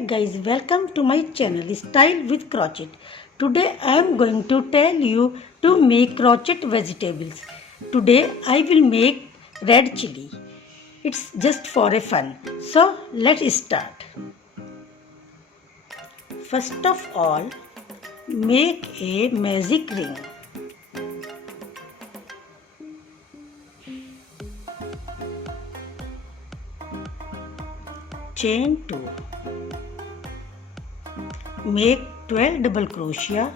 Hi guys, welcome to my channel Style with Crochet. Today I am going to tell you to make crochet vegetables. Today I will make red chilli. It's just for a fun. So let's start. First of all, make a magic ring. Chain 2. Make 12 double crochet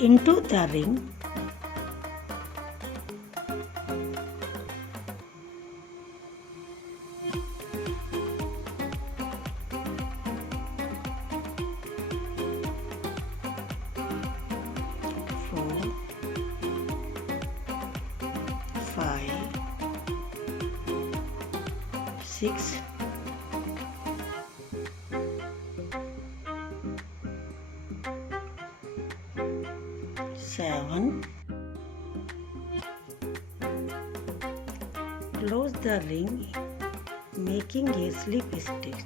into the ring. Four, 5, 6, 7. Close the ring, making a slip stitch.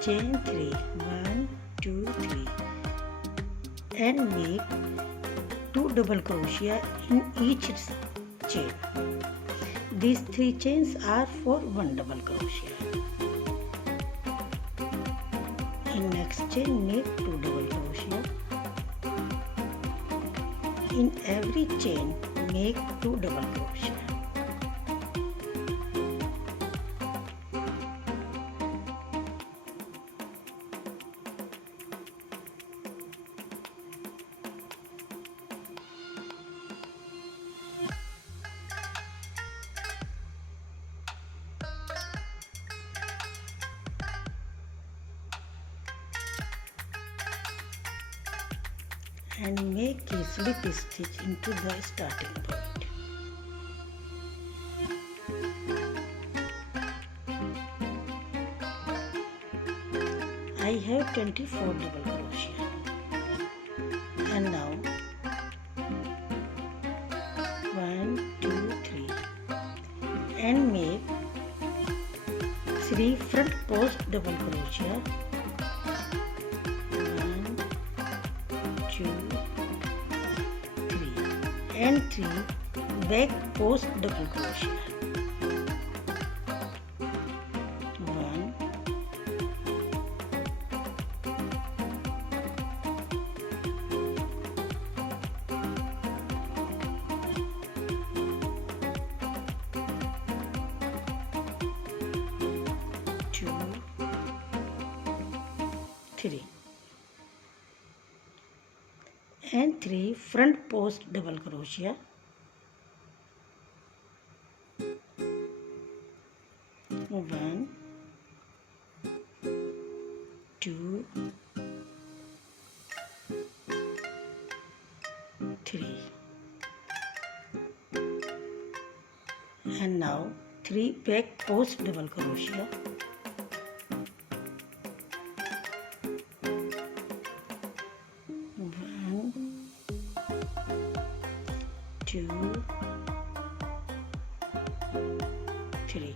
Chain 3, 1, 2, 3, and make 2 double crochet in each chain. These 3 chains are for 1 double crochet. In next chain, make 2 double crochet. In every chain, make 2 double crochet. And make a slip stitch into the starting point. I have 24 double crochet. And now 1, 2, 3, and make 3 front post double crochet. 2, 3, and 3 back post double crochet. 1, 2, 3. And 3 front post double crochet. 1, 2, 3, and now 3 back post double crochet. 2, 3,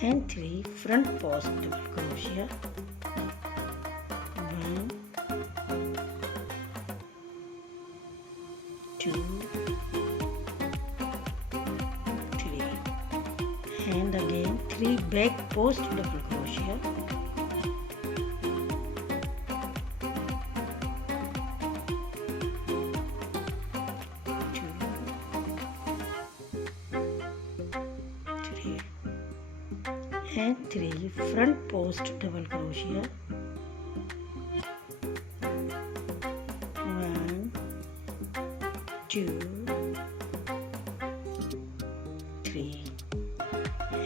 and 3 front post double crochet. 1, 2, 3, and again 3 back post double crochet. 2, 3, and 3 front post double crochet. 1, 2, 3,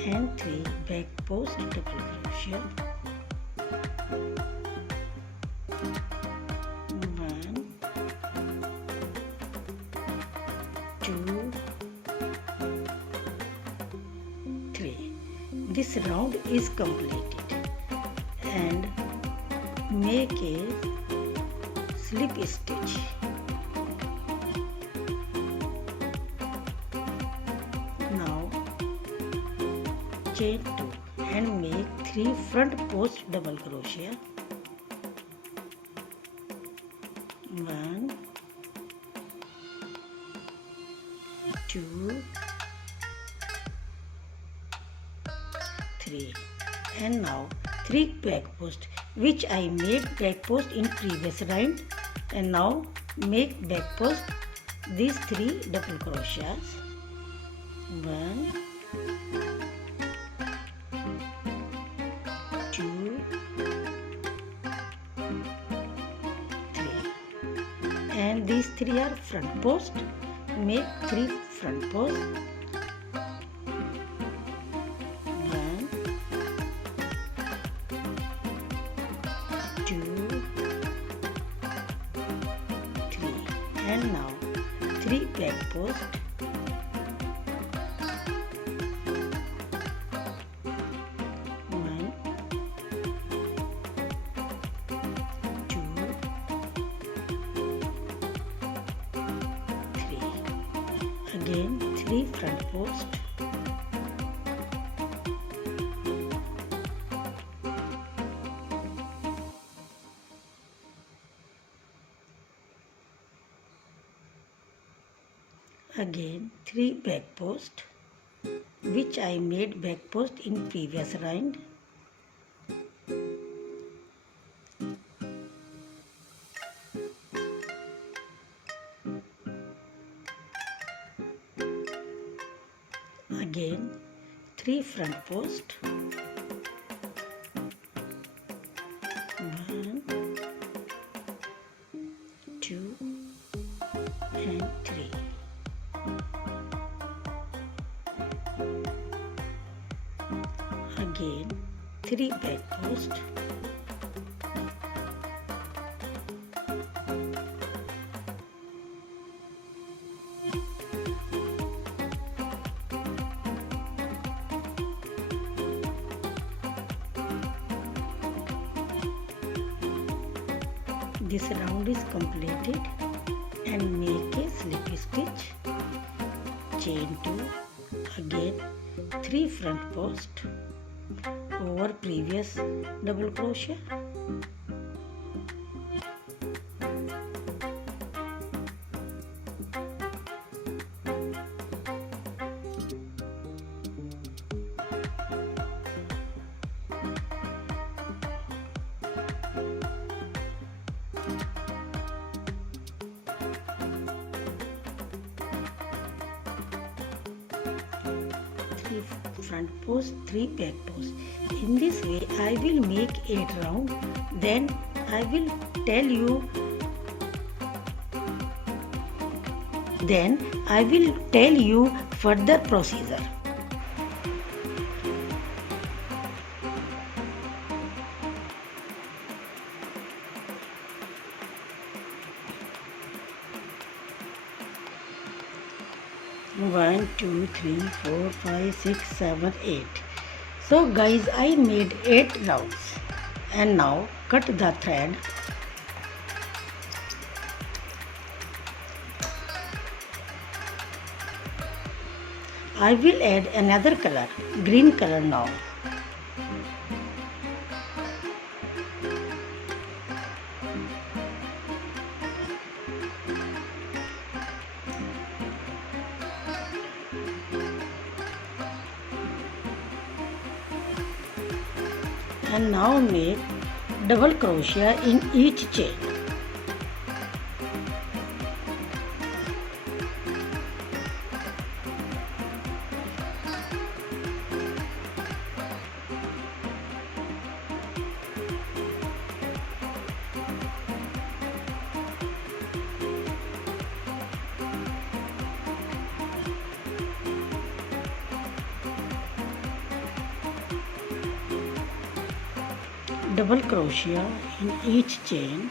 and 3 back post double crochet. 1, 2, 3. This round is completed, and make a slip stitch. chain 2 and make 3 front post double crochet. 1, 2, 3, and now 3 back post which I made back post in previous round, and now make back post these 3 double crochets. 1, 2, 3, and these 3 are front post. Make 3 front post. 1, 2, 3, and now 3 back post. 1, 2, 3. Again 3 front post. Again 3 back post which I made back post in previous round. Again 3 front post. 1, 2, and 3. Again 3 back post. This round is completed and make a slip stitch. Chain 2. Again 3 front post over previous double crochet. Front post, 3 back post. In this way I will make 8 round. Then I will tell you further procedure. One, 2, 3, 4, 5, 6, 7, 8. So guys, I made 8 rounds, and now cut the thread. I will add another color, green color now. And now make double crochet in each chain. Double crochet in each chain.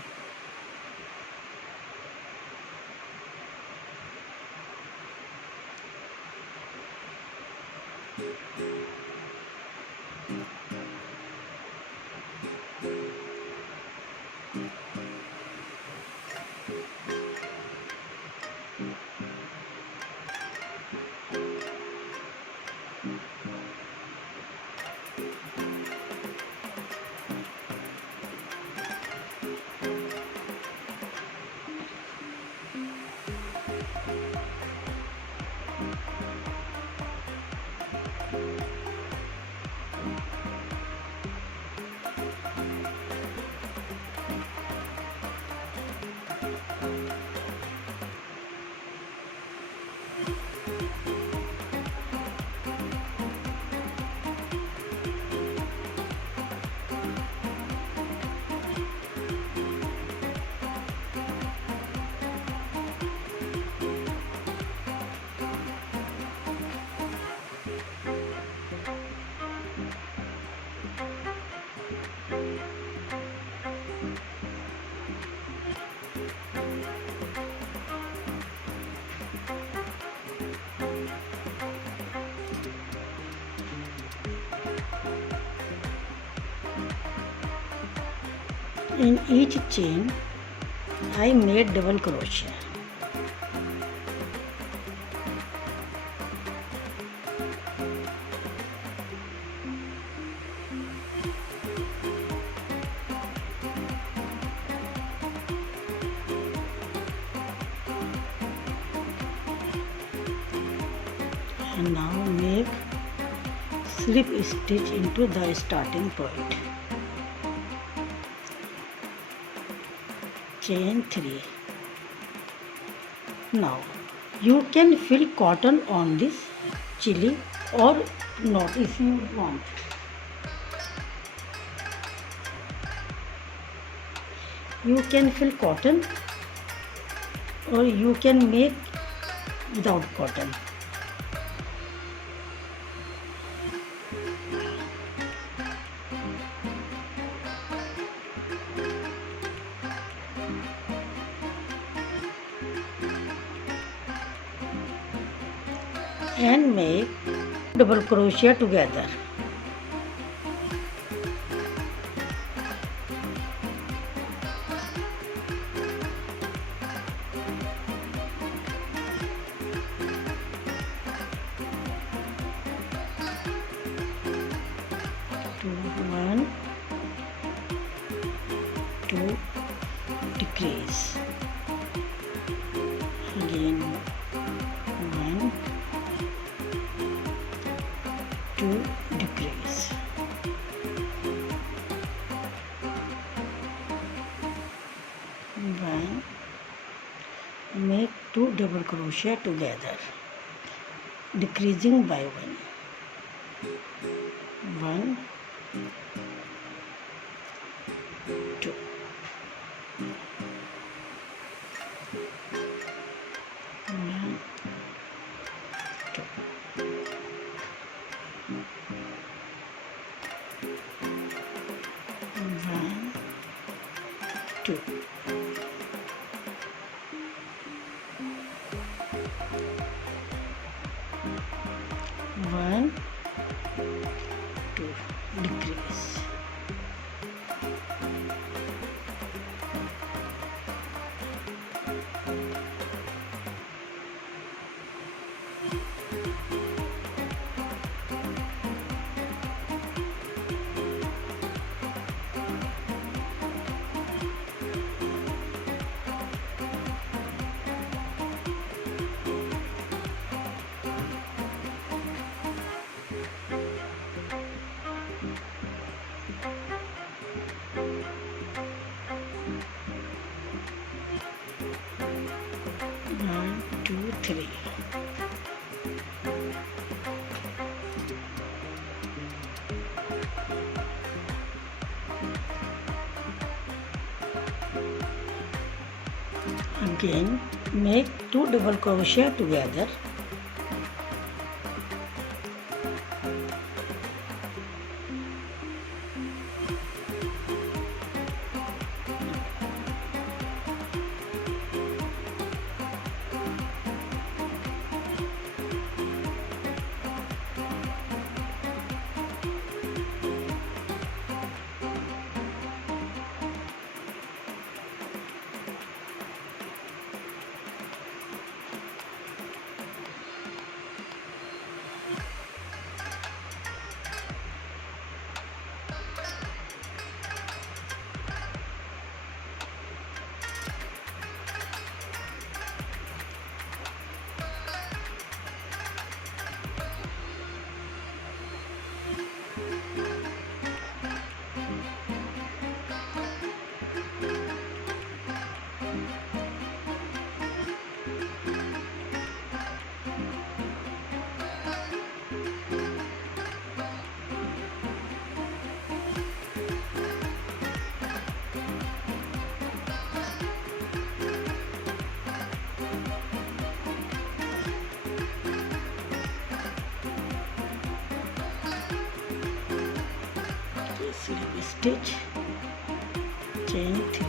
In each chain, I made double crochet. And now make slip stitch into the starting point. Chain 3. Now you can fill cotton on this chilli or not if you want. You can fill cotton or you can make without cotton. And make double crochet together. One, two, decrease. Again, 1, 2, decrease. 1, make 2 double crochet together, decreasing by 1. 1, 2. 1, 2. 1, 2. 1, 2, decrease. One, two, three. Again, make 2 double crochet together. stitch, chain 3,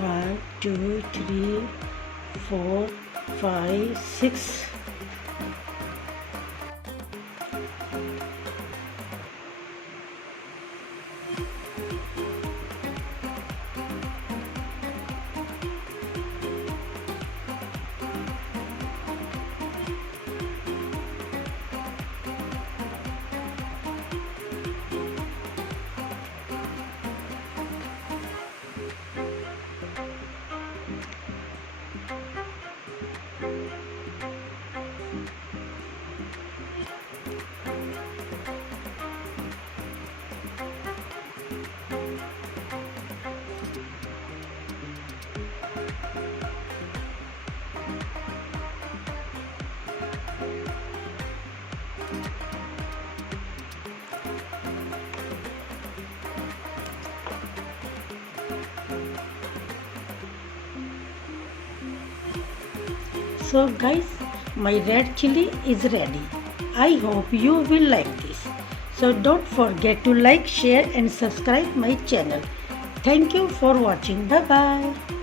one, two, three, 4, 5, 6. So guys, my red chili is ready. I hope you will like this. So don't forget to like, share and subscribe my channel. Thank you for watching. Bye bye.